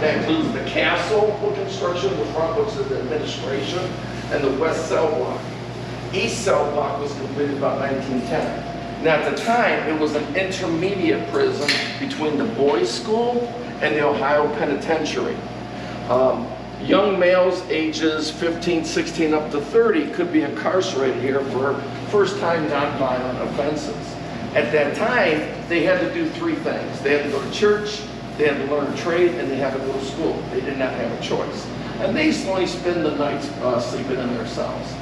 That includes the castle construction, the front, which is the administration, and the west cell block. East cell block was completed about 1910. Now at the time, it was an intermediate prison between the boys' school and the Ohio Penitentiary. Young males ages 15, 16 up to 30 could be incarcerated here for first-time nonviolent offenses. At that time, they had to do three things. They had to go to church, they had to learn a trade, and they had to go to school. They did not have a choice. And they used to only spend the nights sleeping in their cells.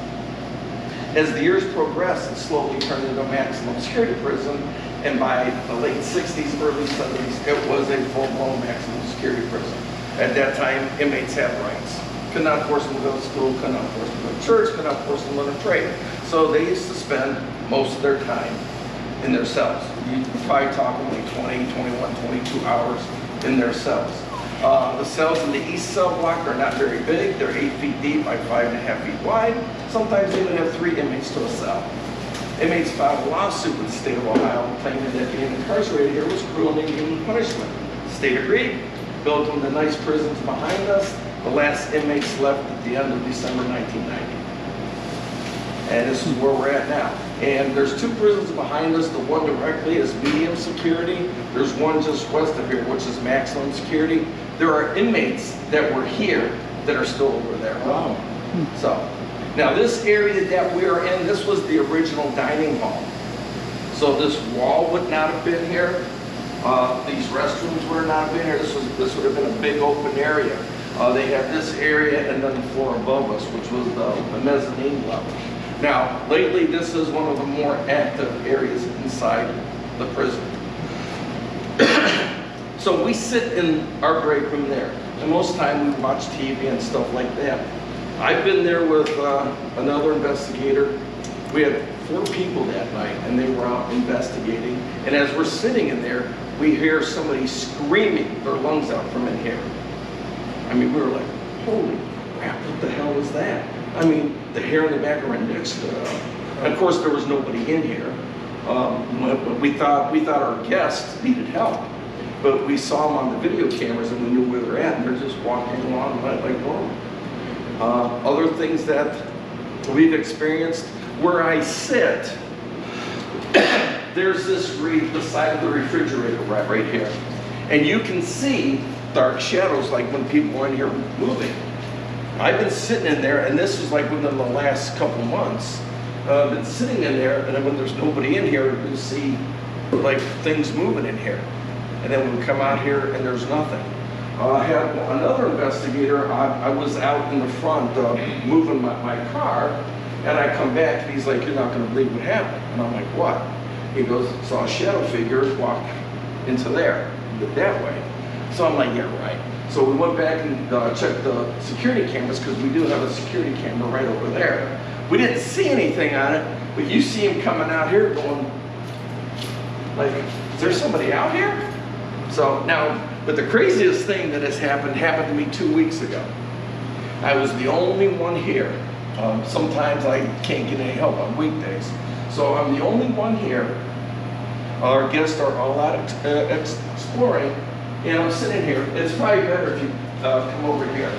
As the years progressed, it slowly turned into a maximum security prison, and by the late 60s, early 70s, it was a full-blown maximum security prison. At that time, inmates had rights. Could not force them to go to school, could not force them to go to church, could not force them to learn a trade. So they used to spend most of their time in their cells. You're probably talking like 20, 21, 22 hours in their cells. The cells in the east cell block are not very big. They're 8 feet deep by 5.5 feet wide. Sometimes they even have 3 inmates to a cell. Inmates filed a lawsuit with the state of Ohio claiming that being incarcerated here was cruel and inhuman punishment. The state agreed, built one of the nice prisons behind us. The last inmates left at the end of December 1990. And this is where we're at now. And there's 2 prisons behind us. The one directly is medium security. There's one just west of here, which is maximum security. There are inmates that were here that are still over there. Wow. So, now this area that we are in, this was the original dining hall. So this wall would not have been here. These restrooms would not have been here. This would have been a big open area. They had this area and then the floor above us, which was the mezzanine level. Now, lately, this is one of the more active areas inside the prison. So we sit in our break room there, and most of the time we watch TV and stuff like that. I've been there with another investigator. We had 4 people that night, and they were out investigating. And as we're sitting in there, we hear somebody screaming their lungs out from in here. I mean, we were like, holy crap, what the hell was that? I mean, the hair in the back of our necks stood up. And of course, there was nobody in here. We thought our guests needed help, but we saw them on the video cameras and we knew where they're at, and they're just walking along like normal. Other things that we've experienced, where I sit, there's the side of the refrigerator right here. And you can see dark shadows like when people are in here moving. I've been sitting in there, and this is like within the last couple months. I've been sitting in there, and then when there's nobody in here, you see like things moving in here. And then we come out here, and there's nothing. I had another investigator. I was out in the front moving my car, and I come back, and he's like, "You're not going to believe what happened." And I'm like, "What?" He goes, "Saw a shadow figure walk into there, that way." So I'm like, "Yeah, right." So we went back and checked the security cameras, because we do have a security camera right over there. We didn't see anything on it, but you see him coming out here going, like, is there somebody out here? So now, but the craziest thing that has happened to me 2 weeks ago. I was the only one here. Sometimes I can't get any help on weekdays. So I'm the only one here. Our guests are all out exploring. And I'm sitting here. It's probably better if you come over here.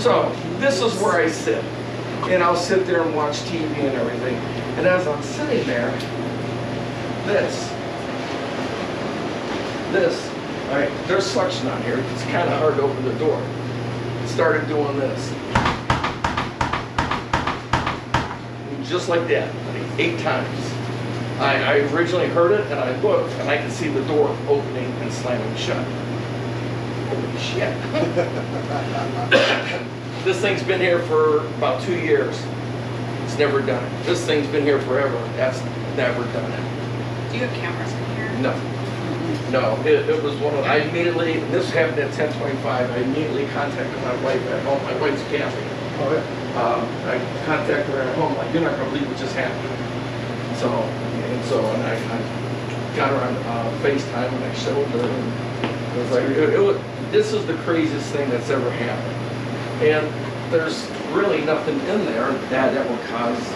So this is where I sit. And I'll sit there and watch TV and everything. And as I'm sitting there, this, all right, there's suction on here. It's kind of hard to open the door. Started doing this. Just like that, like 8 times. I originally heard it, and I looked, and I could see the door opening and slamming shut. Holy shit. This thing's been here for about 2 years. It's never done it. This thing's been here forever. That's never done it. Do you have cameras in here? No. No, it was one of, I immediately, this happened at 10:25, I immediately contacted my wife at home. My wife's Catholic. Oh, yeah. I contacted her at home, like, you're not going to believe what just happened. And I got her on FaceTime, and I showed her, and it was like, this is the craziest thing that's ever happened. And there's really nothing in there that will cause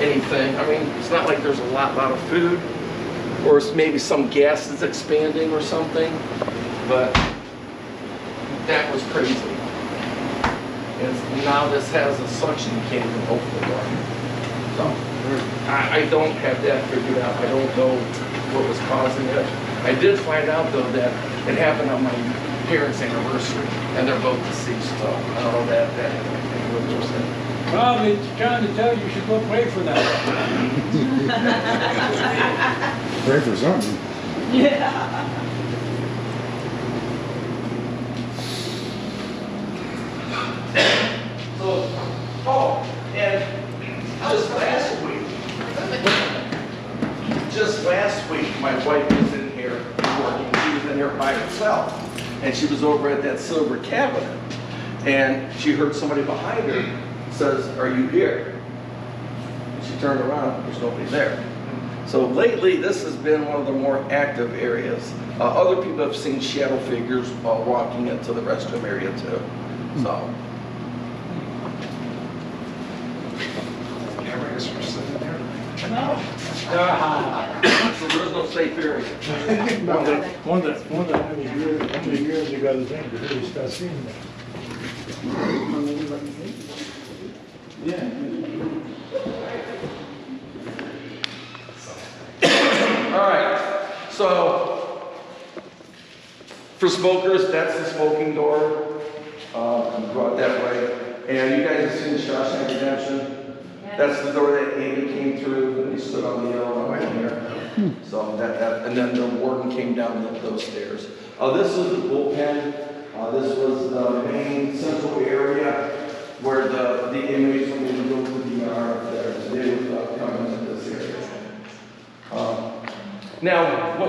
anything. I mean, it's not like there's a lot of food, or it's maybe some gas is expanding or something, but that was crazy. And now this has a suction, you can't even open the door. So, I don't have that figured out. I don't know what was causing it. I did find out though that it happened on my parents' anniversary, and they're both deceased, so I don't know that had anything to do with it. Well, it's trying to tell you, you should go pray for that. Pray for something. Yeah. So, oh, and just last week, my wife was in here working. She was in here by herself, and she was over at that silver cabinet, and she heard somebody behind her says, "Are you here?" And she turned around, there's nobody there. So lately, this has been one of the more active areas. Other people have seen shadow figures walking into the restroom area too. So. Cameras for sitting there. No. So there's no safe area. Wonder how many years you gotta think before you start seeing that. Yeah. All right, so for smokers, that's the smoking door. You go out that way. And you guys have seen Shawshank Redemption? That's the door that Amy came through and he stood on the yellow right here. So and then the warden came down those stairs. This was the bullpen. This was the main central area where the inmates, when they would go to the yard, they would come into this area. Now,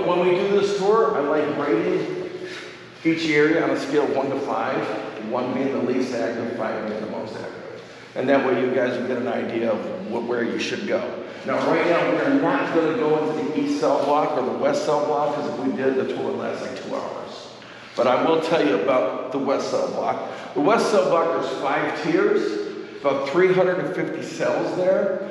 when we do this tour, I like rating each area on a scale of 1 to 5, 1 being the least active, 5 being the most active. And that way you guys will get an idea of where you should go. Now, right now, we're not going to go into the east cell block or the west cell block, because if we did, the tour would last like 2 hours. But I will tell you about the west cell block. The west cell block, there's 5 tiers, about 350 cells there.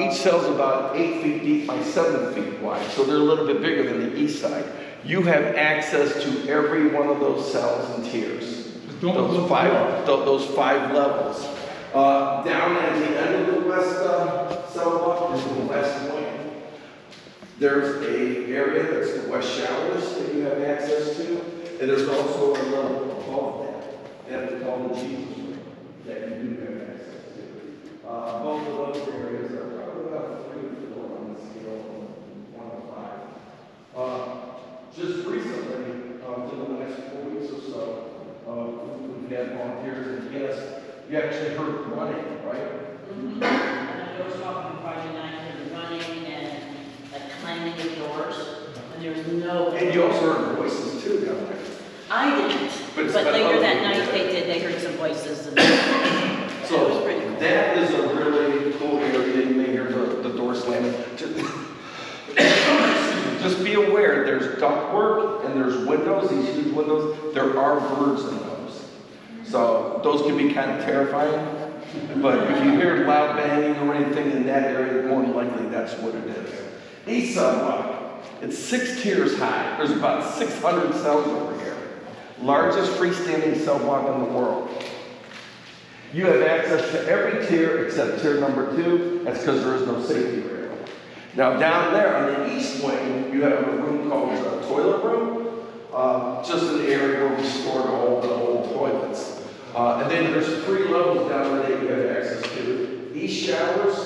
Each cell is about 8 feet deep by 7 feet wide, so they're a little bit bigger than the east side. You have access to every one of those cells and tiers. Those five levels. Down at the end of the west cell block is the west wing. There's an area that's the west showers that you have access to, and there's also a level above that that we call the Jesus room that you do have access to. Both of those areas are probably about 3 or 4 on the scale of 1 to 5. Just recently, within the last 4 weeks or so, we've had volunteers and guests. You actually heard running, right? Mm-hmm. And I was talking Friday night, there was running and like clanging the doors, and there was no. And you also heard voices too down there. I didn't, but later that night they did. They heard some voices, and So it was pretty cool. that is a really cool area. You may hear the door slamming. Just be aware, there's ductwork and there's windows, these huge windows. There are birds in those. So those can be kind of terrifying. But if you hear loud banging or anything in that area, more than likely that's what it is. East cell block, it's 6 tiers high. There's about 600 cells over here. Largest freestanding cell block in the world. You have access to every tier except tier number 2. That's because there is no safety rail. Now down there on the east wing, you have a room called the toilet room. Just an area where we stored all the old toilets. And then there's 3 levels down there that you have access to. East showers,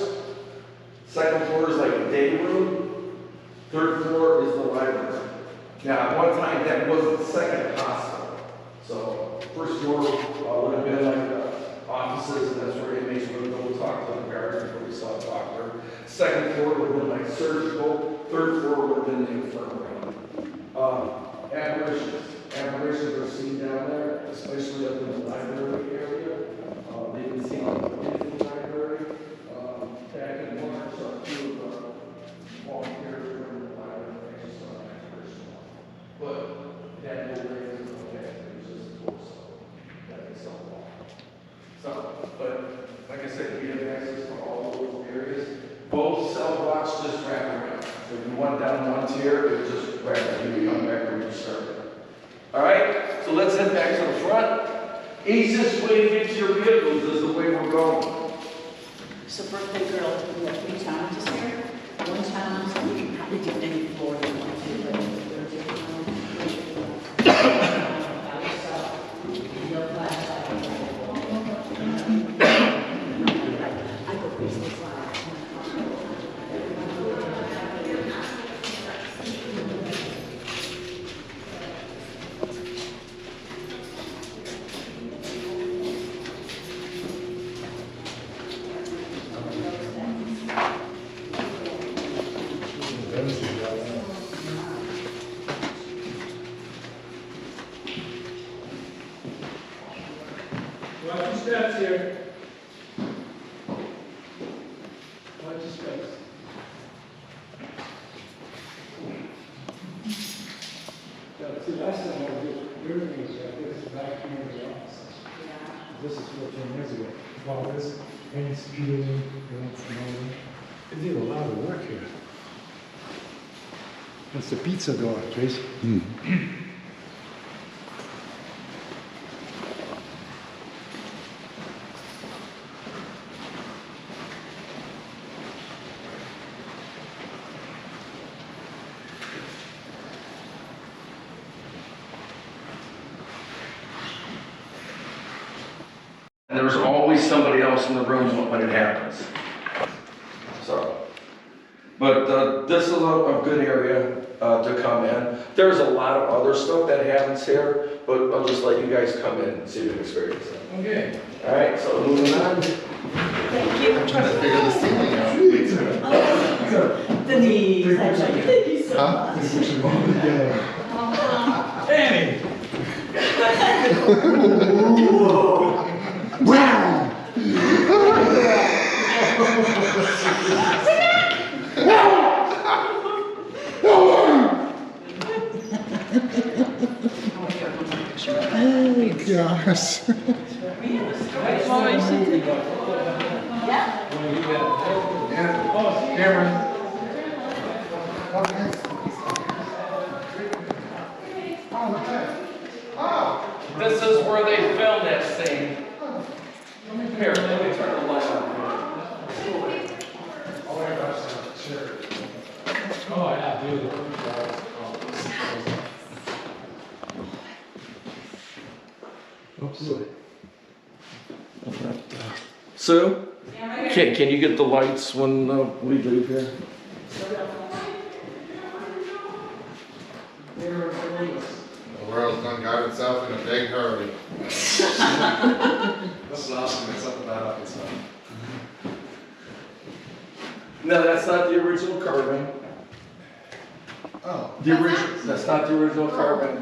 2nd floor is like a day room, 3rd floor is the library. Now at one time that was the 2nd hospital. So 1st floor would have been like the offices, and that's where inmates would go talk to the guards before we saw a doctor. 2nd floor would have been like surgical, 3rd floor would have been the infirmary. Apparitions are seen down there, especially up in the library area. They've been seen in the library. Back in March, 2 of the volunteers were in the library and actually saw an apparition. But that no way is okay. It was just a torso that they saw. So. onto here, it just right after you come back where you started. All right, so let's head back to the front. Easiest way to get to your vehicles is the way we're going. So birthday girl, we have 3 challenges here. One challenge, we can probably do any floor they want to, but they're different. No class. I go crazy. Watch your steps here. Watch your steps. See, last time I was here, like this, back here in the office. This is 14 years ago. All this, paint, peeling, they did a lot of work here. That's the pizza door, Tracy. And there's always somebody else in the room when it happens. So, but this is a good area to come in. There's a lot of other stuff that happens here, but I'll just let you guys come in and see the experience. Okay. All right, so moving on. Thank you. I'm trying to figure the ceiling out. Denise, thank you so much. Annie! Gosh. This is where they filmed that scene. Here, let me turn the light on. Oh, yeah, beautiful. Sue, can you get the lights when we leave here? The world's done got itself in a big hurry. This is awesome. There's something bad up inside. No, that's not the original carving. Oh. That's not the original carving.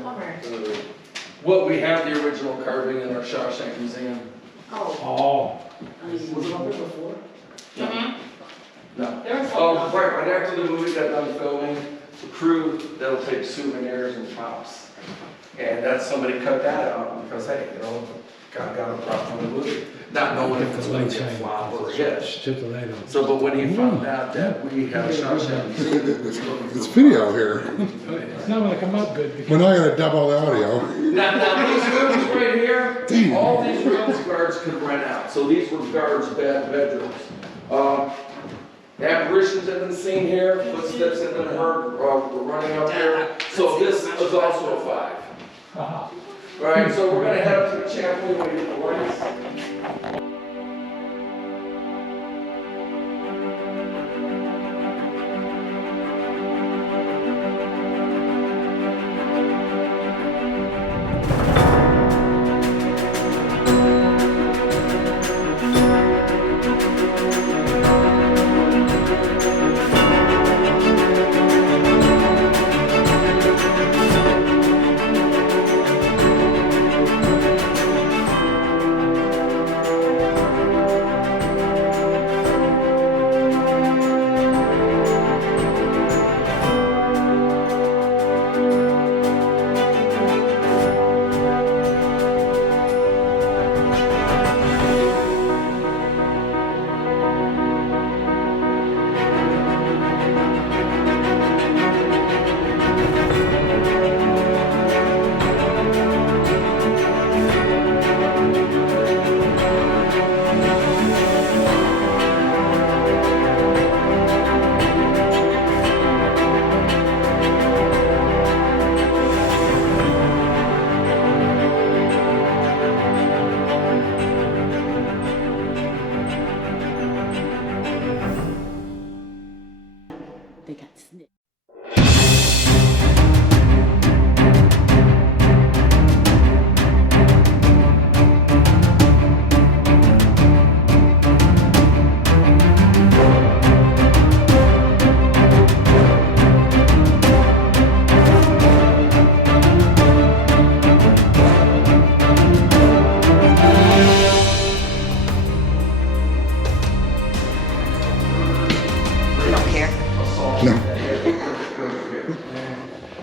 What we have the original carving in our Shawshank Museum. Oh. Was it up there before? No. There was Right after the movie got done filming, the crew, they'll take souvenirs and props. And that's, somebody cut that out because, hey, you know, got a prop from the movie. Not knowing if it's going to get flop or a hit. Shut the light on. So, but when he found out that we had a Shawshank Museum. It's video here. It's not gonna come out good because. We're not gonna double the audio. Now these rooms right here, all these rooms guards could rent out. So these were guards' bedrooms. Apparitions have been seen here, footsteps have been heard running up here. So this is also a 5. All right, so we're gonna head up to the chapel and we get the lights.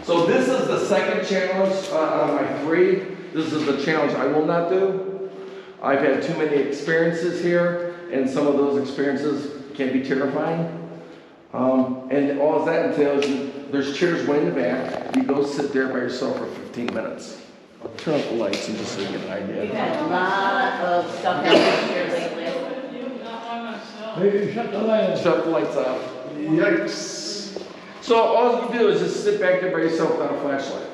So this is the second challenge out of my 3. This is the challenge I will not do. I've had too many experiences here, and some of those experiences can be terrifying. And all that entails, there's chairs way in the back. You go sit there by yourself for 15 minutes. Turn off the lights and just so you get an We've idea. had a lot of stuff happening here lately. Maybe shut the light on. Shut the lights off. Yikes. So all you do is just sit back there by yourself without a flashlight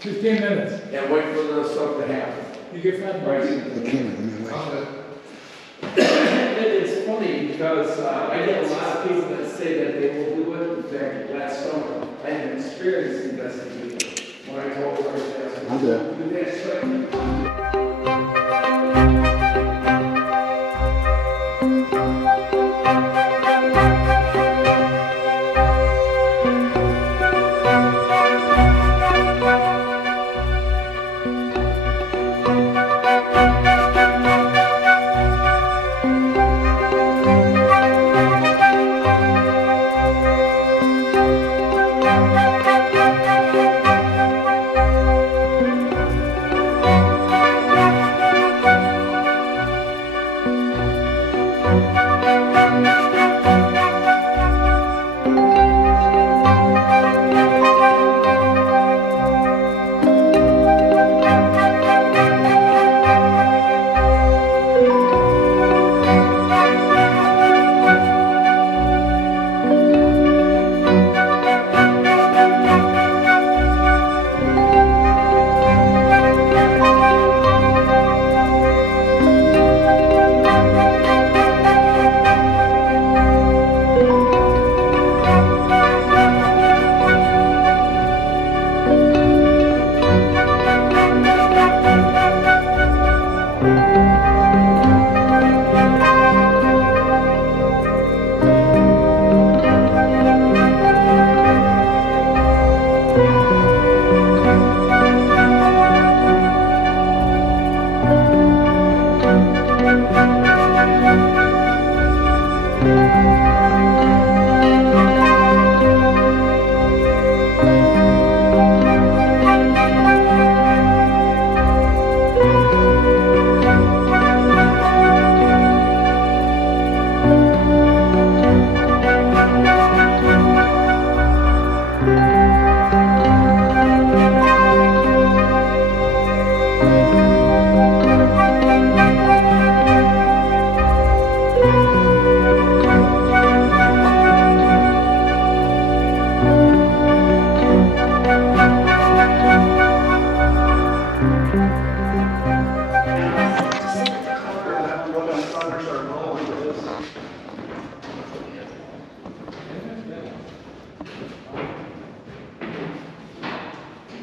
15 minutes. and wait for the stuff to happen. You get fat Right? bucks. It is funny because I get a lot of people that say that they will do it. In fact, last summer, I had an experienced investigator. When I told her that, I said, "Do that,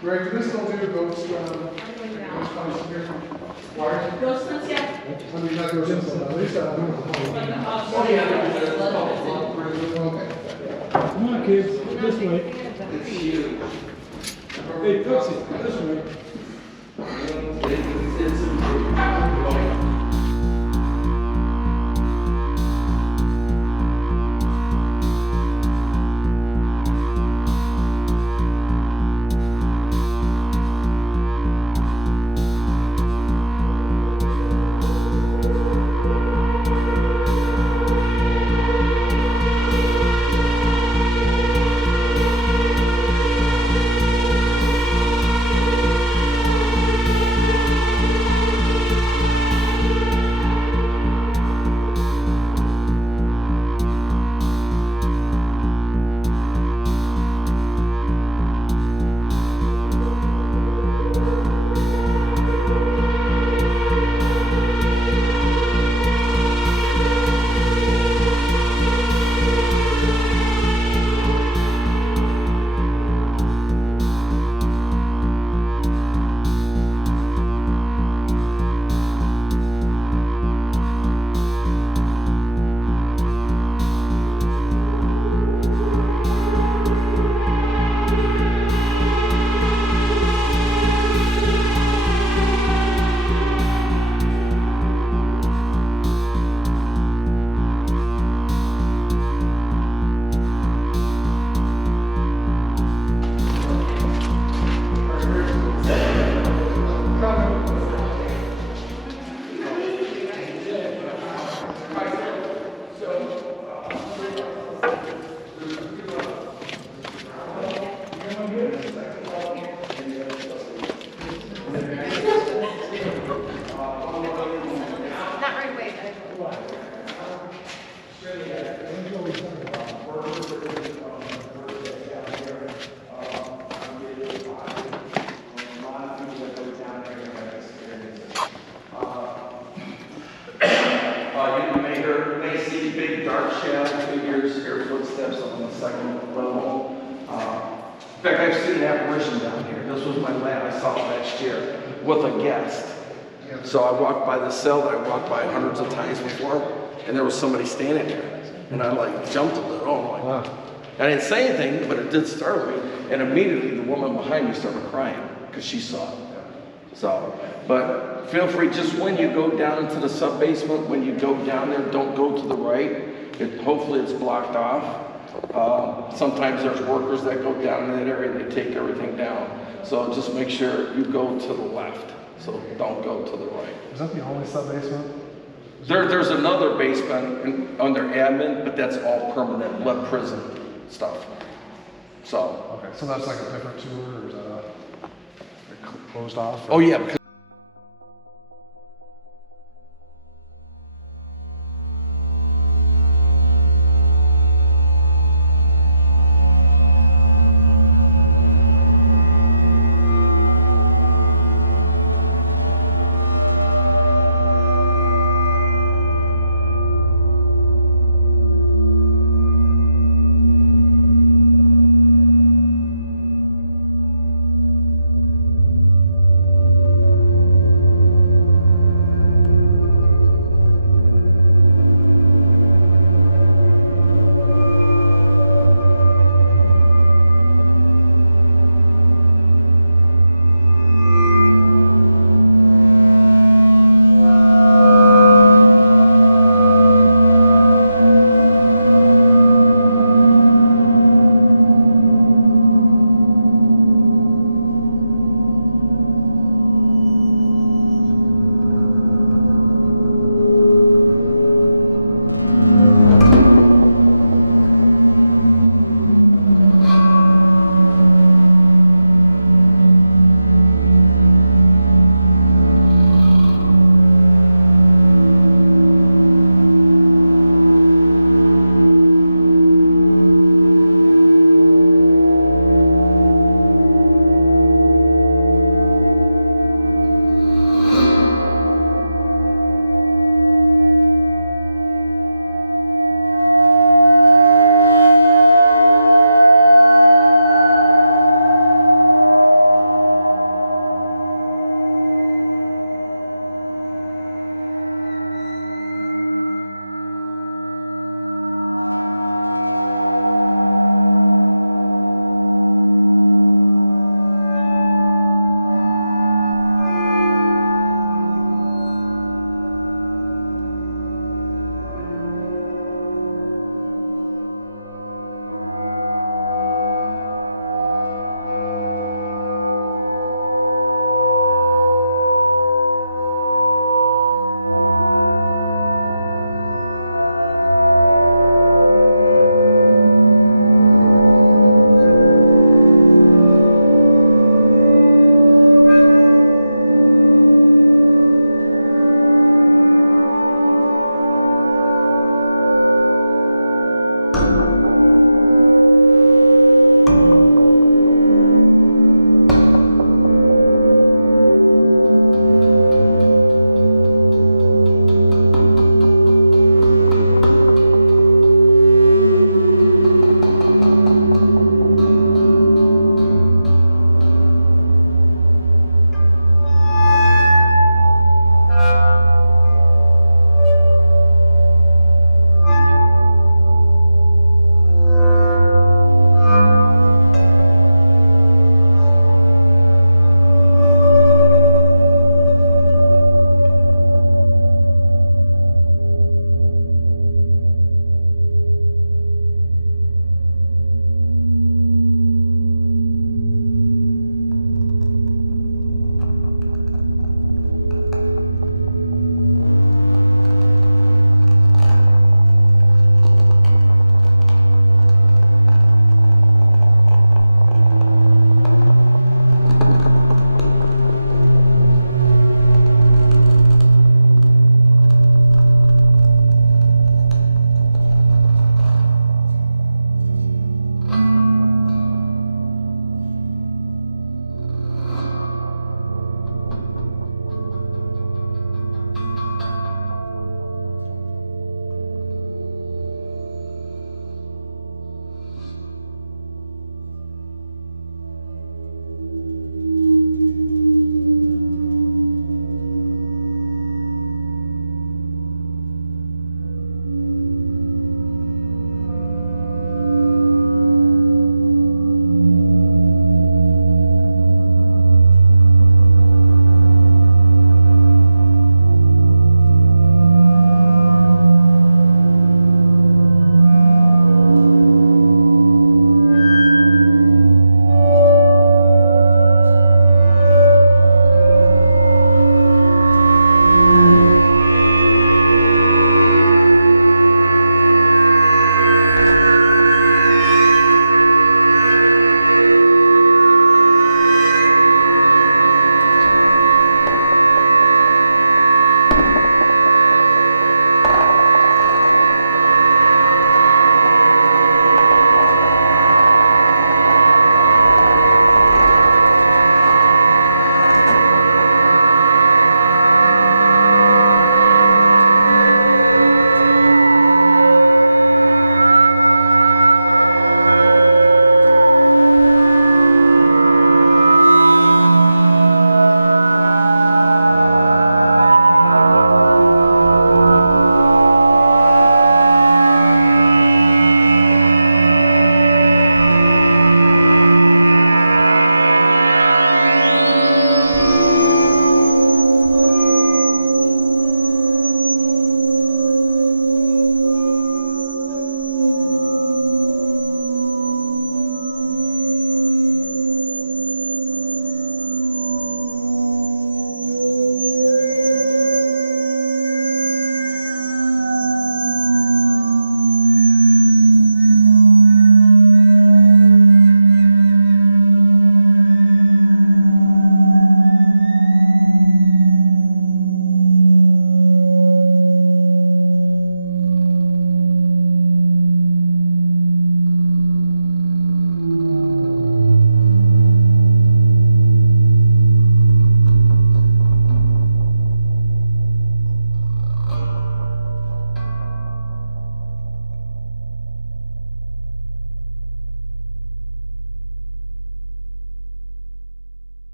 Greg, do they still do ghost, ghost hunts here? Why? Ghost hunts, yeah. I mean, not ghost hunts, at least, okay. Come on, kids, this way. It's huge. Hey, Tootsie, this way. It's In fact, I've seen an apparition down here. This was my last, I saw it last year with a guest. So I walked by the cell that I walked by hundreds of times before, and there was somebody standing there. And I like jumped a little. Oh my God. I didn't say anything, but it did startle me. And immediately the woman behind me started crying because she saw it. So, but feel free, just when you go down into the sub-basement, when you go down there, don't go to the right. Hopefully it's blocked off. Sometimes there's workers that go down in that area and they take everything down. So just make sure you go to the left. So don't go to the right. Is that the only sub-basement? There's another basement under admin, but that's all permanent, lead prison stuff. So. Okay, so that's like a different tour, or is that closed off? Oh yeah, because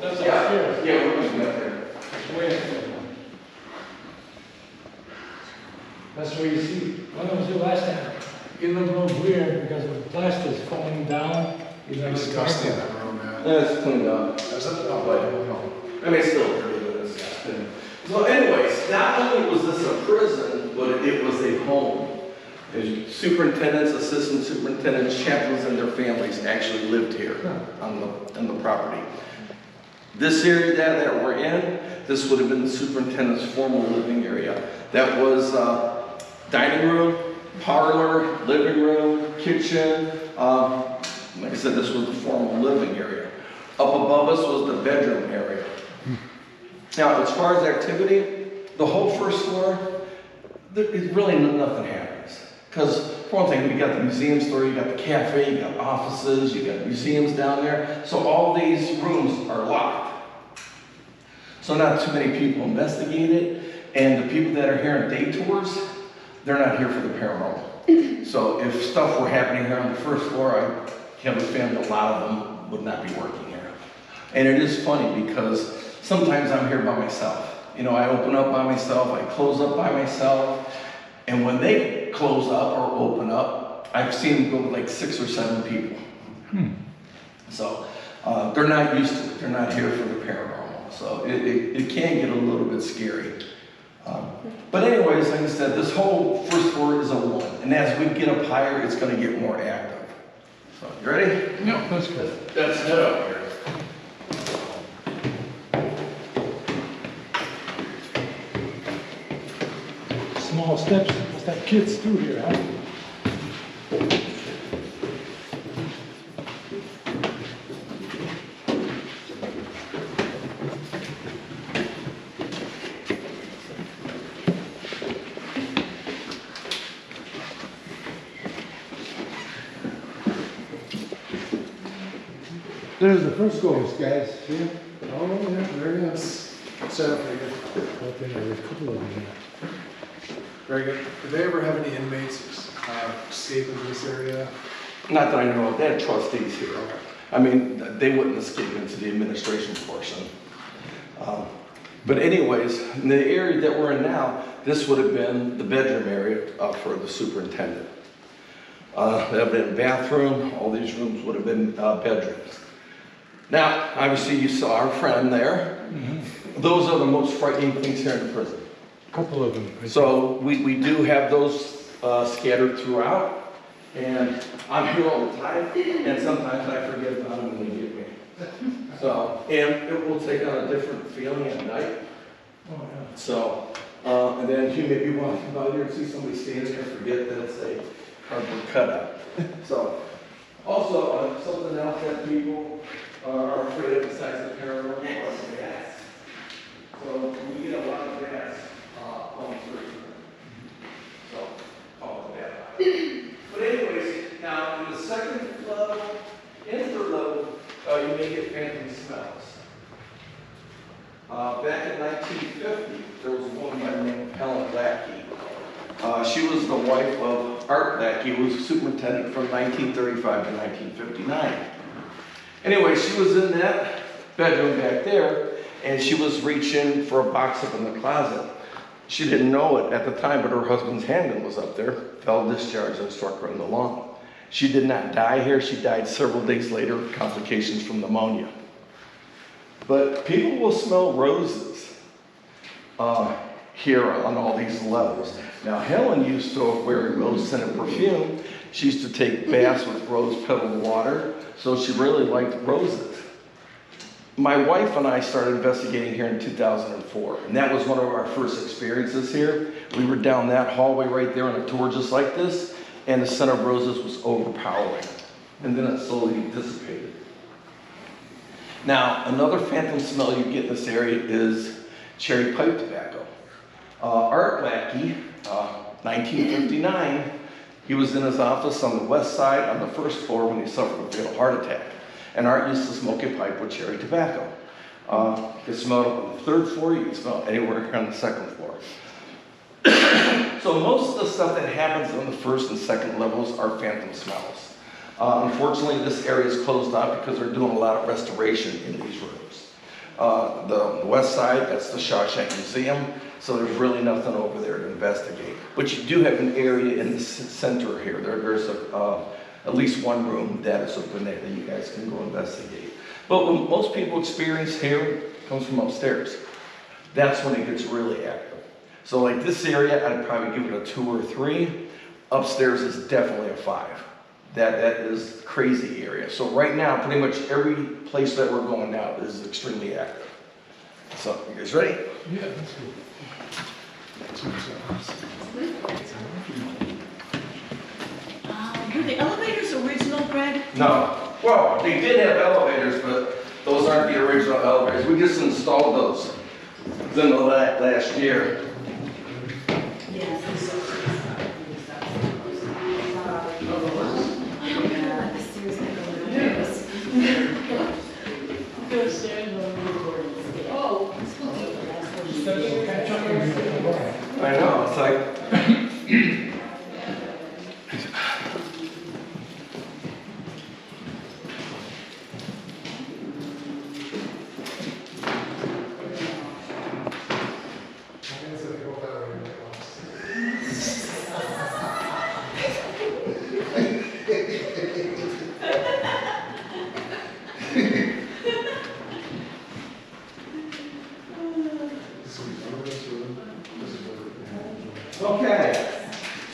That's Yeah, upstairs. yeah, we're looking up there. Way up there. That's where you see, when I was here last time, it looked a little weird because of the plaster's falling down. You know, It's it's disgusting in that room, man. Yeah, it's cleaned up. Is it? Oh, no. I mean, it's still dirty, but it's good. So anyways, not only was this a prison, but it was a home. There's superintendents, assistant superintendents, chaplains, and their families actually lived here on the property. This area that we're in, this would have been the superintendent's formal living area. That was dining room, parlor, living room, kitchen. Like I said, this was the formal living area. Up above us was the bedroom area. Now, as far as activity, the whole first floor, really nothing happens. Because for one thing, we got the museum store, you got the cafe, you got offices, you got museums down there. So all these rooms are locked. So not too many people investigate it. And the people that are here on day tours, they're not here for the paranormal. So if stuff were happening here on the first floor, I have a feeling a lot of them would not be working here. And it is funny because sometimes I'm here by myself. You know, I open up by myself, I close up by myself. And when they close up or open up, I've seen them go with like 6 or 7 people. So they're not used to it. They're not here for the paranormal. So it can get a little bit scary. But anyways, like I said, this whole first floor is a 1. And as we get up higher, it's going to get more active. So, you ready? No, that's good. Let's head up here. Small steps, must have kids through here, huh? There's the first ghost, guys. See him? Oh, yeah, there it is. Set up pretty good. Up in there, there's a couple of them here. Very good. Did they ever have any inmates escape into this area? Not that I know of. They had trustees here. I mean, they wouldn't escape into the administration portion. But anyways, in the area that we're in now, this would have been the bedroom area for the superintendent. That would have been a bathroom. All these rooms would have been bedrooms. Now, obviously, you saw our friend there. Those are the most frightening things here in the prison. A couple of them. So we do have those scattered throughout, and I'm here all the time, and sometimes I forget about them when they get me. So, and it will take on a different feeling at night. Oh, yeah. So, and then you may be walking by there and see somebody standing there, forget that it's a cardboard cutout. So, also something else that people are afraid of besides the paranormal are bats. So we get a lot of bats on through. So, call it that. But anyways, now in the second level and third level, you may get phantom smells. Back in 1950, there was a woman by the name of Helen Lackey. She was the wife of Art Lackey, who was superintendent from 1935 to 1959. Anyway, she was in that bedroom back there, and she was reaching for a box up in the closet. She didn't know it at the time, but her husband's handgun was up there, fell discharged and struck her in the lung. She did not die here. She died several days later of complications from pneumonia. But people will smell roses here on all these levels. Now, Helen used to wear rose-scented perfume. She used to take baths with rose petal water, so she really liked roses. My wife and I started investigating here in 2004, and that was one of our first experiences here. We were down that hallway right there on a tour just like this, and the scent of roses was overpowering, and then it slowly dissipated. Now, another phantom smell you get in this area is cherry pipe tobacco. Art Lackey, 1959, he was in his office on the west side on the first floor when he suffered a fatal heart attack. And Art used to smoke a pipe with cherry tobacco. You can smell it on the third floor, you can smell it anywhere on the second floor. So most of the stuff that happens on the first and second levels are phantom smells. Unfortunately, this area is closed off because they're doing a lot of restoration in these rooms. The west side, that's the Shawshank Museum, so there's really nothing over there to investigate. But you do have an area in the center here. There's at least one room that is open there that you guys can go investigate. But what most people experience here comes from upstairs. That's when it gets really active. So like this area, I'd probably give it a 2 or 3. Upstairs is definitely a 5. That is crazy area. So right now, pretty much every place that we're going now is extremely active. So, you guys ready? Yeah, that's good. Were the elevators original, Greg? No. Well, they did have elevators, but those aren't the original elevators. We just installed those within the last year. Yes. I know, it's like... Okay,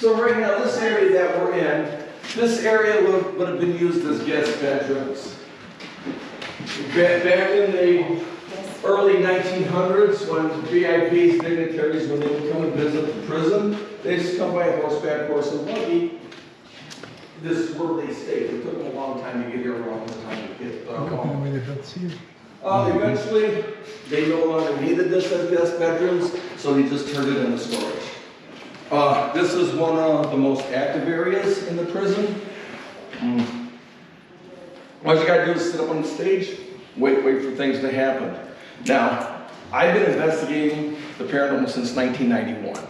so right now, this area that we're in, this area would have been used as guest bedrooms. Back in the early 1900s, when VIPs, dignitaries, when they would come and visit the prison, they just come by horseback, horse and buggy. This is where they stayed. It took them a long time to get here, a long time to get home. Eventually, they no longer needed this as guest bedrooms, so they just turned it into storage. This is one of the most active areas in the prison. All you gotta do is sit up on the stage, wait for things to happen. Now, I've been investigating the paranormal since 1991.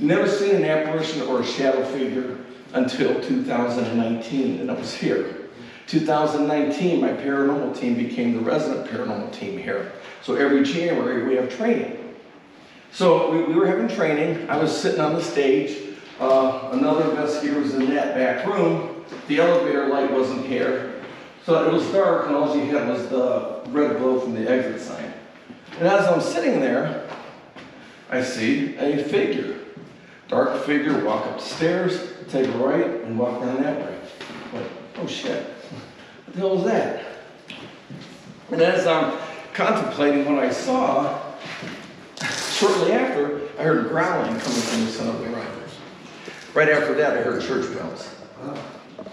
Never seen an apparition or a shadow figure until 2019, and I was here. 2019, my paranormal team became the resident paranormal team here. So every January, we have training. So we were having training. I was sitting on the stage. Another investigator was in that back room. The elevator light wasn't here. So it was dark, and all you had was the red glow from the exit sign. And as I'm sitting there, I see a figure. Dark figure walk up the stairs, take a right, and walk down that way. Like, oh shit, what the hell was that? And as I'm contemplating what I saw, shortly after, I heard growling coming from the center of the room. Right after that, I heard church bells.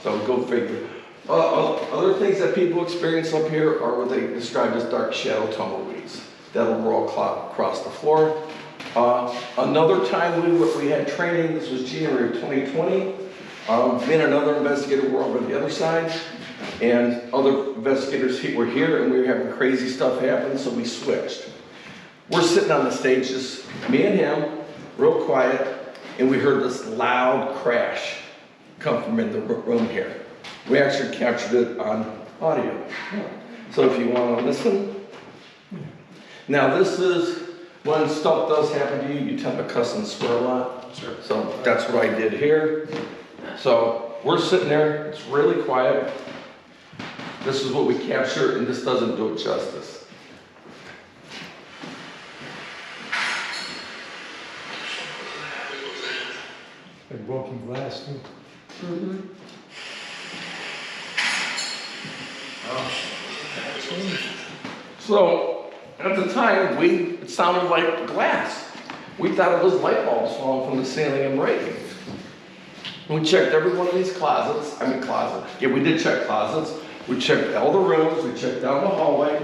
So go figure. Other things that people experience up here are what they describe as dark shadow tumbleweeds that'll roll across the floor. Another time we had training, this was January of 2020. Me and another investigator were over the other side, and other investigators were here, and we were having crazy stuff happen, so we switched. We're sitting on the stage, just me and him, real quiet, and we heard this loud crash come from in the room here. We actually captured it on audio. So if you want to listen. Now this is when stuff does happen to you, you tend to cuss and swear a lot. Sure. So that's what I did here. So we're sitting there, it's really quiet. This is what we captured, and this doesn't do it justice. Like broken glass too. So at the time, it sounded like glass. We thought it was light bulbs falling from the ceiling and breaking. We checked every one of these closets. Yeah, we did check closets. We checked all the rooms. We checked down the hallway.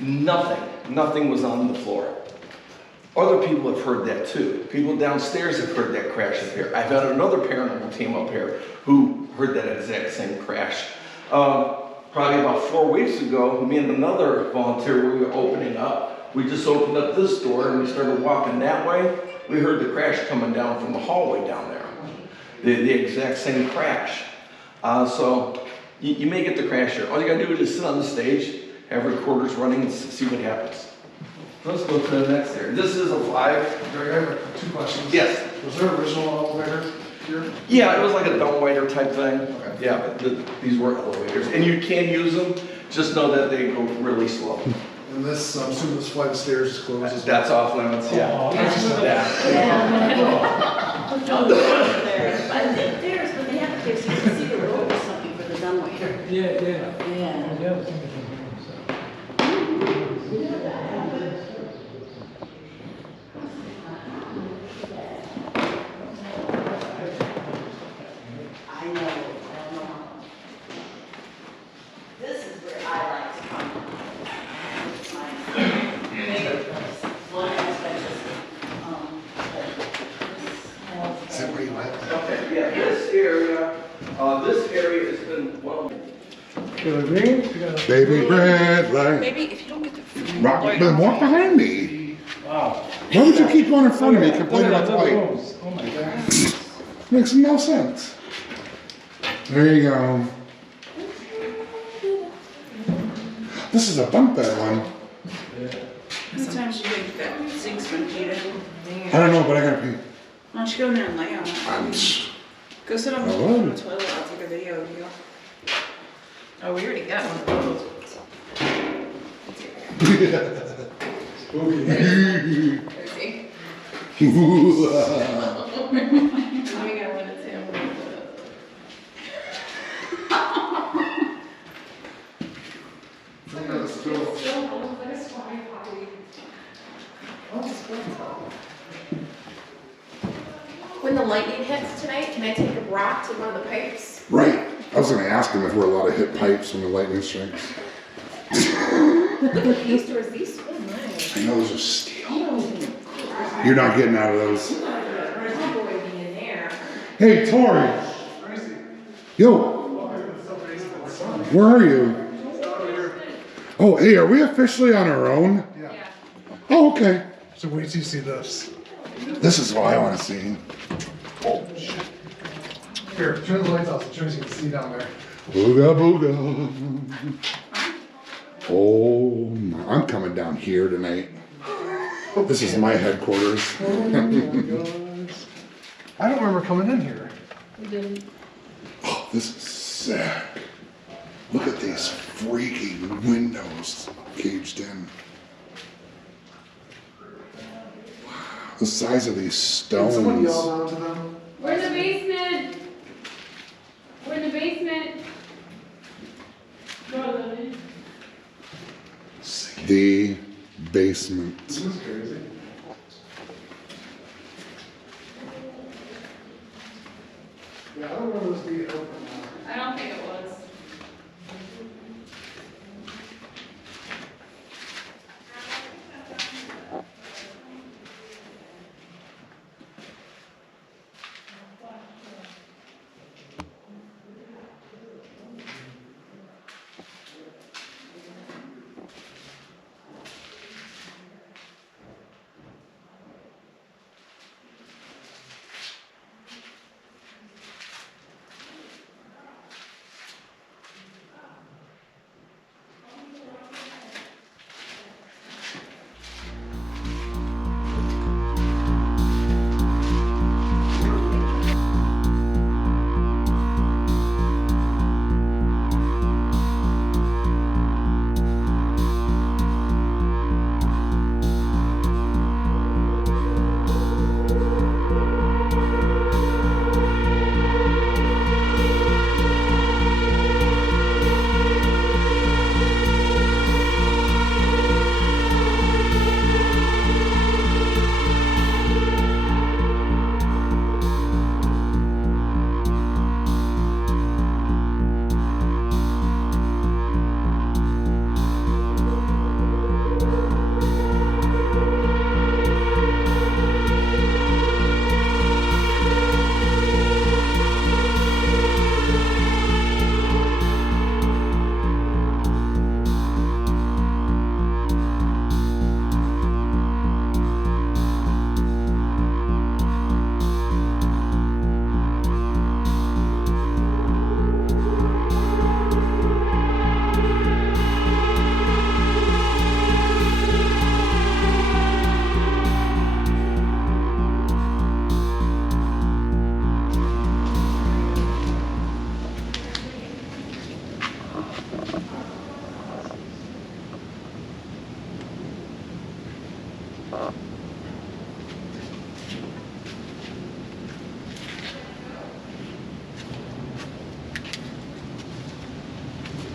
Nothing was on the floor. Other people have heard that too. People downstairs have heard that crash up here. I've had another paranormal team up here who heard that exact same crash. Probably about 4 weeks ago, me and another volunteer, we were opening up. We just opened up this door and we started walking that way. We heard the crash coming down from the hallway down there. The exact same crash. So you may get the crash here. All you gotta do is just sit on the stage have recorders running and see what happens. Let's go to the next area. This is a 5. Greg, I have 2 questions. Yes. Was there original elevator here? Yeah, it was like a dumbwaiter type thing. Okay. Yeah, but these were elevators, and you can use them, just know that they go really slow. And this, I'm assuming this flight of stairs is closed as well? That's off limits, yeah. Oh, that's just- Yeah. No, there. I think there's, but they have to, so you can see the road or something for the dumbwaiter. Yeah, yeah. Yeah. Yeah, it's in the I know, I don't know. This is where I like to come. It's my favorite place. One aspect is, Is that where you went? Okay, yeah, this area has been well. Killer greens, you got a. Baby red light. Maybe if you don't get the Rock, then walk behind me. Wow. Why would you keep going in front of me complaining about the light? Oh my God. Makes no sense. There you go. This is a bunk bed one. Sometimes you think that sink's been heated. I don't know, but I gotta pee. Why don't you go in there and lay on it? Go sit on the Hello. toilet. I'll take a video of you. Oh, we already got one of those. Crazy. We got one at Sam. When the lightning hits tonight, can I take a rock to one of the pipes? Right. I was gonna ask him if we're allowed to hit pipes when the lightning strikes. Look at these doors, these so nice. I know those are steel. You're not getting out of those. Boy, be in there. Hey, Tori. Yo. Where are you? Oh, hey, are we officially on our own? Yeah. Oh, okay. So wait till you see this. This is what I want to see. Oh, shit. Here, turn the lights off so Tracy can see down there. Booga booga. Oh, I'm coming down here tonight. This is my headquarters. I don't remember coming in here. Oh, this is sick. Look at these freaking windows caged in. Wow, the size of these Did someone stones. yell down to them? We're in the basement. We're in the basement. The basement. This is crazy. Yeah, I don't remember this being open now. I don't think it was.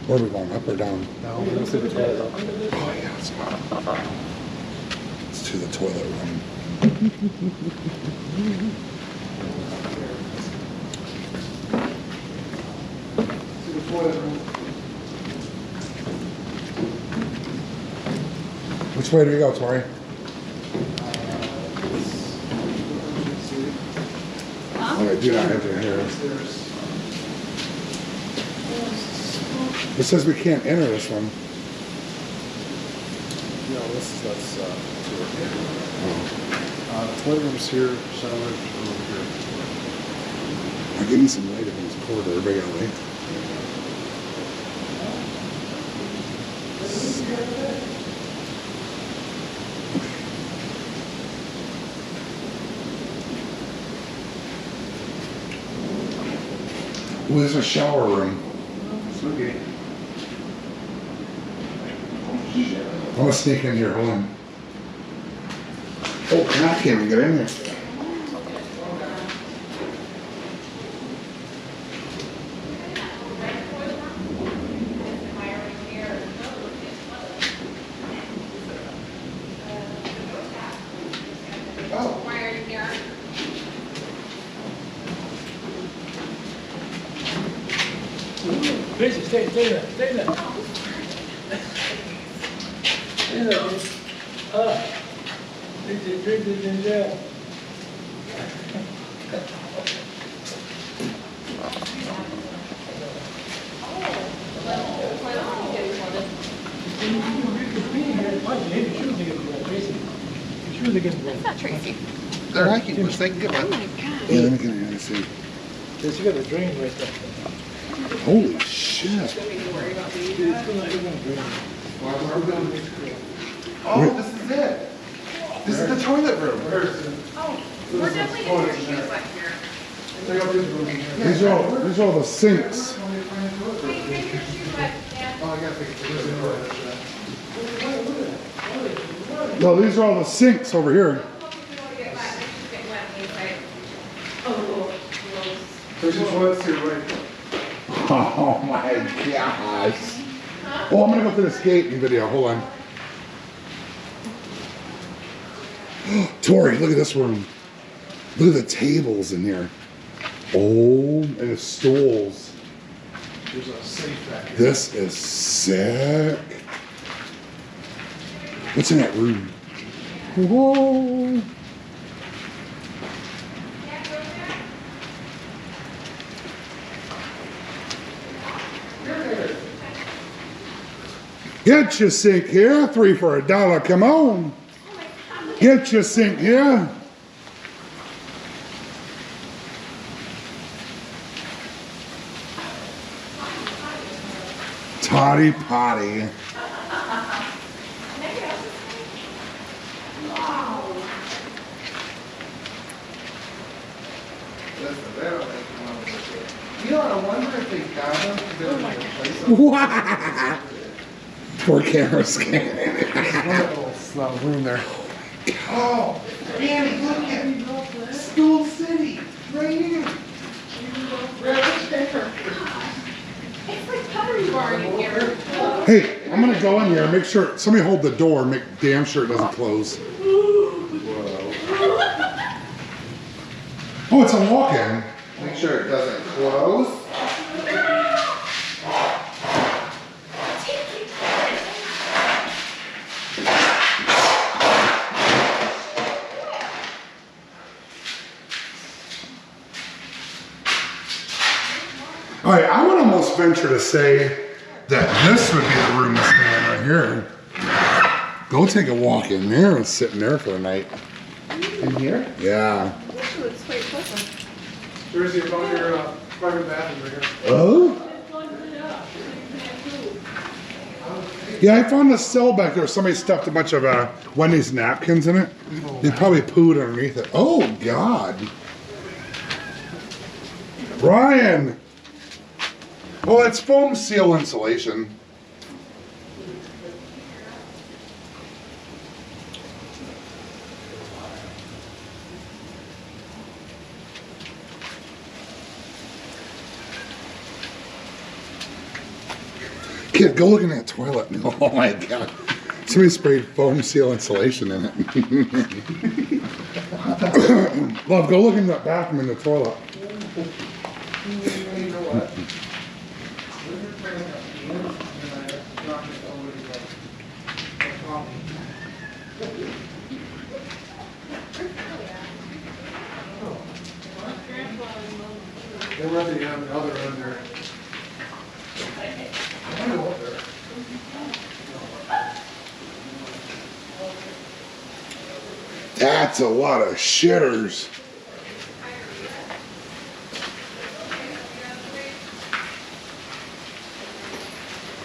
Where are we going, up or down? No, we don't see the toilet. Oh, yeah, it's hot. It's to the toilet room. See the toilet room. Which way do we go, Tori? Okay, do not enter here. Upstairs. It says we can't enter this one. No, that's tour. Oh. Toilet room's here, shower over here. Now give me some light in this corridor. Everybody got light? Ooh, there's a shower room. Spooky. I'm gonna sneak in here. Hold on. Oh, I can't even get in here. Why are you here? Tracy, stay there, stay there. Stay there, drink this in jail. That's not Tracy. They're hiking, which they can get one. Yeah, let me get in here and see. Yes, you got a drain right there. Holy shit. It's gonna drain. Oh, this is it. This is the toilet room. Oh, we're definitely gonna hear shoes like here. Take out this room. These are all the sinks. Hey, get your shoes wet, Dad. Oh, I gotta take it. No, these are all the sinks over here. There's your toilets here, right? Oh my gosh. Oh, I'm gonna go to the skating video. Hold on. Tori, look at this room. Look at the tables in here. Oh, and the stools. There's a safe back here. This is sick. What's in that room? Whoa. Get your sink here, 3 for $1. Come on. Get your sink here. Toddy potty. Listen, they don't make money with it. You know, I wonder if they got them because they were going to replace them. Wow. Poor camera scanning. There's not room there. Oh, Danny, look at School City, right here. Right there. It's like Pottery Barn in here. Hey, I'm gonna go in here and make sure, somebody hold the door and make damn sure it doesn't close. Oh, it's a walk-in. Make sure it doesn't close. All right, I would almost venture to say that this would be the room to stay in right here. Go take a walk in there and sit in there for a night. In here? Yeah. It's way closer. Jersey, about your private bathroom right here. Oh? Yeah, I found a cell back there. Somebody stuffed a bunch of Wendy's napkins in it. They probably pooed underneath it. Oh, God. Brian. Oh, it's foam seal insulation. Kid, go look in that toilet. Oh my God. Somebody sprayed foam seal insulation in it. Love, go look in that bathroom in the toilet. You know what? They were at the other end there. I don't know what they're. That's a lot of shitters.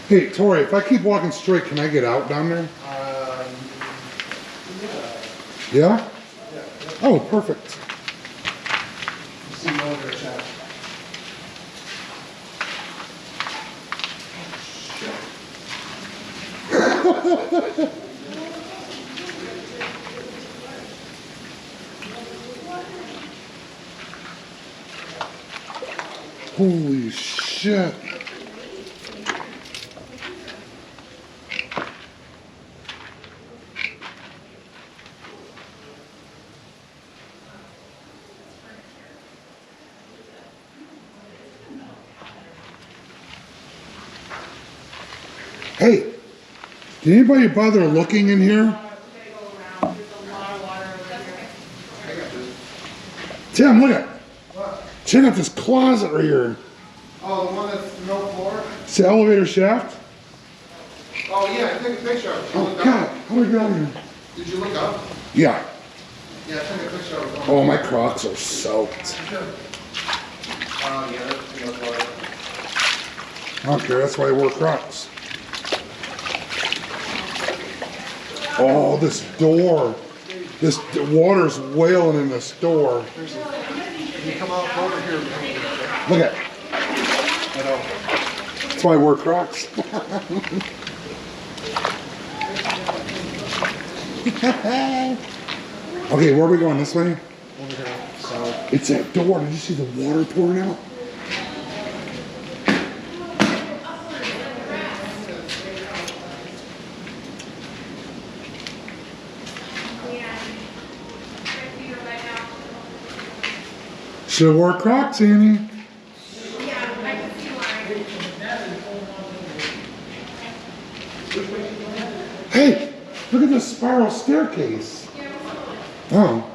Hey, Tori, if I keep walking straight, can I get out down there? Yeah? Oh, perfect. See you over there, chat. Holy shit. Hey, did anybody bother looking in here? Tim, look at it. What? Check out this closet right here. Oh, the one that's no floor? It's the elevator shaft. Oh, yeah, take a picture of it. Did you Oh, look God, up? how do we get out of here? Did you look up? Yeah. Yeah, take a picture of it. Oh, my Crocs are soaked. Oh, yeah, that's no floor. I don't care, that's why I wear Crocs. Oh, this door. This water's wailing in this door. Can you come out over here? Look at it. I know. That's why I wear Crocs. Okay, where are we going? This way? Over here. So, It's that door. Did you see the water pouring out? Should have wore Crocs, Annie. Yeah, I can see why. Hey, look at this spiral staircase. Oh.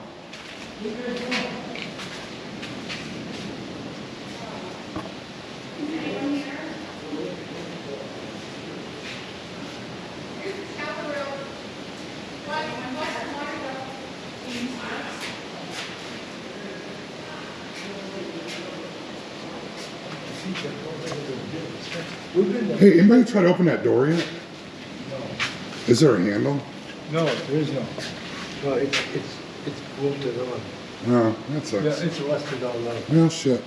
Hey, anybody try to open that door yet? Is there a handle? No, there is no. Well, it's bolted on. No, that Yeah, sucks. it's rusted all out. Well, shit.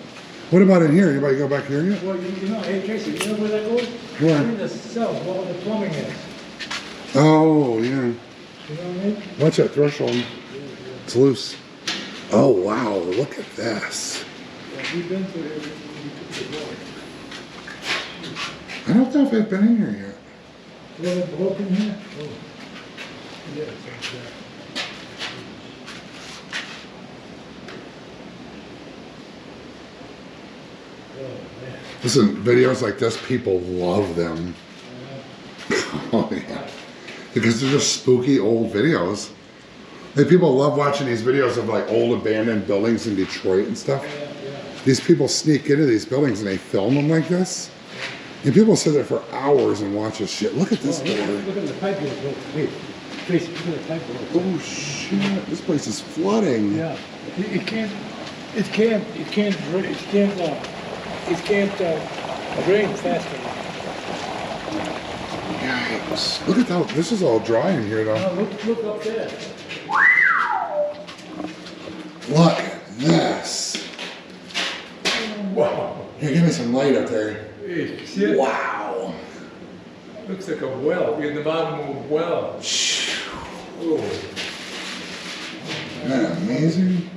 What about in here? Anybody go back here yet? Well, you know, hey Tracy, you know where that goes? Where? In the cell, where the plumbing is. Oh, yeah. You know what I mean? Watch that threshold. It's loose. Oh, wow. Look at this. Yeah, we've been through everything we took the door. I don't know if I've been in here yet. Well, it broken here? Oh. Yeah, it's like that. Oh, man. Listen, videos like this, people love them. Oh, yeah. Because they're just spooky old videos. And people love watching these videos of like old abandoned buildings in Detroit and stuff. These people sneak into these buildings and they film them like this. And people sit there for hours and watch this shit. Look at this door. Look at the pipe work. Wait, Tracy, look at the pipe work. Oh shit, this place is flooding. Yeah, it can't drain fast enough. Yikes. Look at how, this is all dry in here though. Now look up there. Look at this. Wow. Here, give me some light up there. Hey, see it? Wow. Looks like a well. You're in the bottom of a well. Oh. Isn't that amazing?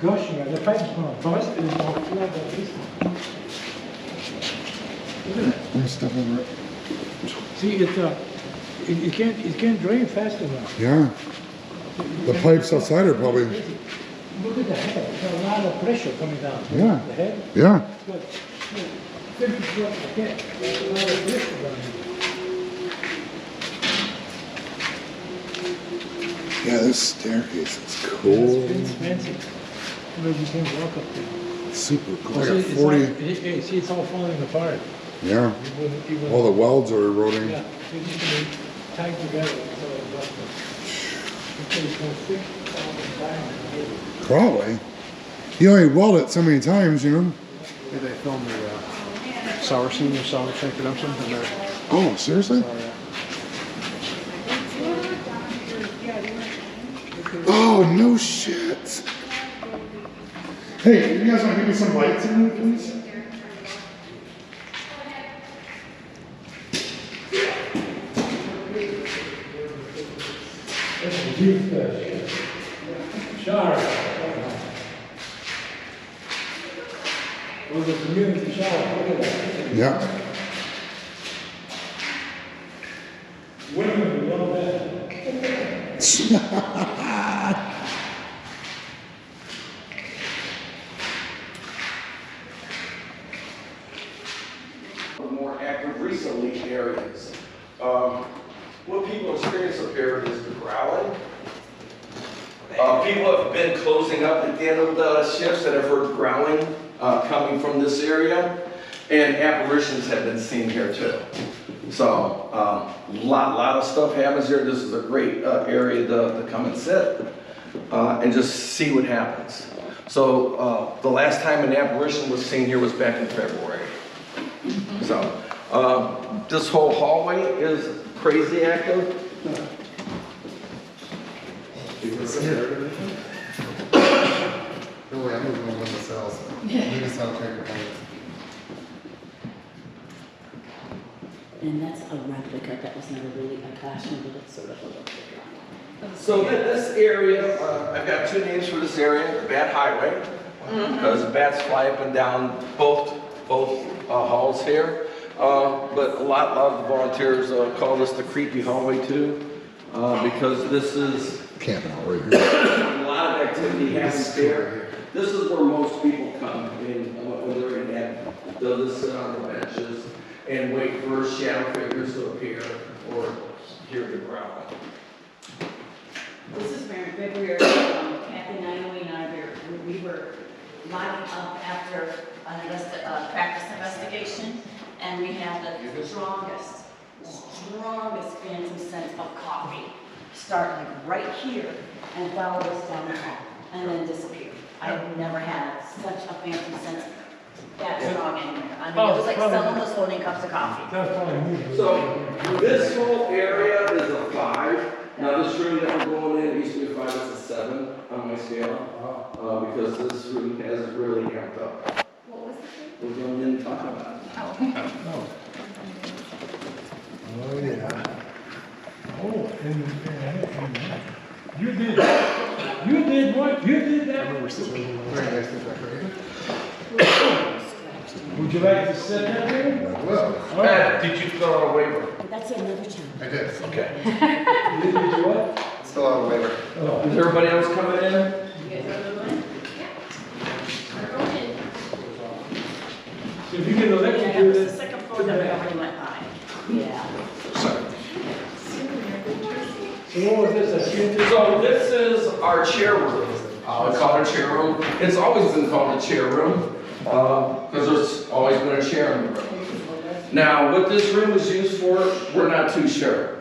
Gosh, man, the pipe's gonna bust and it's gonna flood like this. I'm gonna step over it. See, it can't drain fast enough. Yeah. The pipes outside are probably, Look at the head, there's a lot of pressure coming down. Yeah. The head, yeah. but 50 foot ahead, there's a lot of pressure down here. Yeah, this staircase is cool. It's fancy. But you can walk up there. Super cool. See, I got it's 40. hey, see, it's all falling apart. Yeah. You wouldn't even- All the welds are eroding. Yeah, it used to be tied together, so it was okay, so thick all the time. Probably. You only weld it so many times, you know? Did they film the sour scene of Shawshank Redemption? And they're, Oh, seriously? Oh, no shit. Hey, you guys want to give me some lights in here, please? Shower. Well, the community shower, look at that. Yeah. Women love that. More active recently areas. What people experience up here is the growling. People have been closing up at the end of the shifts that have heard growling coming from this area, and apparitions have been seen here too. So, lot of stuff happens here. This is a great area to come and sit and just see what happens. So, the last time an apparition was seen here was back in February. So, this whole hallway is crazy active. No way, I'm moving on with the cells. Leave us out there. And that's a replica, that was never really a classroom, but it's sort of a replica. So this area, I've got two names for this area: the Bat Highway, because bats fly up and down both halls here. But a lot of the volunteers call this the creepy hallway too, because this is Camping out right here. a lot of activity happens there. This is where most people come in when they're in that. They'll just sit on the benches and wait for shadow figures to appear or hear the growl. This is February, Kathy Naomi and I, we were lining up after a practice investigation, and we had the strongest phantom sense of coffee start like right here and follow us down the hall and then disappear. I've never had such a phantom sense that strong anywhere. I mean, it was like someone was holding cups of coffee. That's probably me. So this whole area is a 5. Now this room that we're going in used to be a 5, it's a 7 on my scale, because this room has really amped up. What was the We're going in and talking about it. Oh, yeah. Oh, and you did what? You did that? Very nicely decorated. Would you like to sit down here? Well, All right. Matt, did you fill out a waiver? That's another challenge. I did. Okay. Did you what? Still on a waiver. Oh. Is everybody else coming in? You guys are going? We're going in. So if you get Yeah, it electrocuted. was the second floor that we already went by. Yeah. So what was this? So this is our chair room. We call it a chair room. It's always been called a chair room because there's always been a chair in the room. Now, what this room is used for, we're not too sure.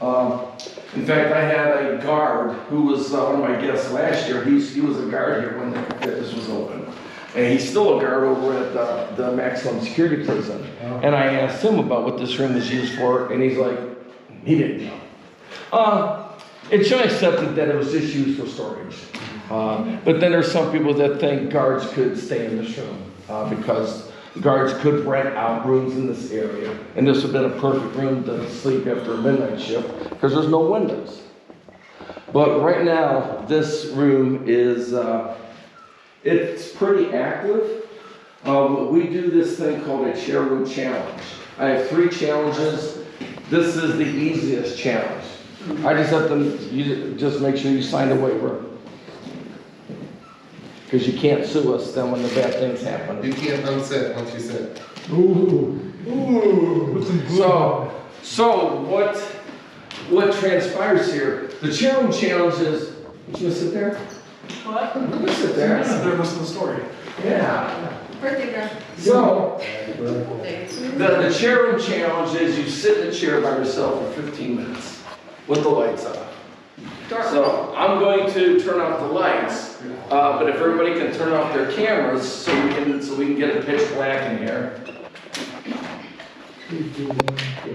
In fact, I had a guard who was one of my guests last year. He was a guard here when this was open. And he's still a guard over at the maximum security prison. And I asked him about what this room was used for, and he's like, he didn't know. It's accepted that it was just used for storage. But then there's some people that think guards could stay in this room because guards could rent out rooms in this area. And this would have been a perfect room to sleep after a midnight shift because there's no windows. But right now, this room is, it's pretty active. We do this thing called a chair room challenge. I have 3 challenges. This is the easiest challenge. I just have to, you just make sure you sign the waiver. Because you can't sue us then when the bad things happen. You can't unsit once you sit. Ooh, ooh, put some glue on it. So what transpires here? The challenge is, you gonna sit there? What? I'm gonna sit there. They're listening to the story. Yeah. Birthday girl. So, the chair challenge is you sit in a chair by yourself for 15 minutes with the lights on. So I'm going to turn off the lights, but if everybody can turn off their cameras so we can get a pitch black in here. 3, 2, 1, go.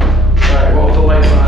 All right, well, the lights on.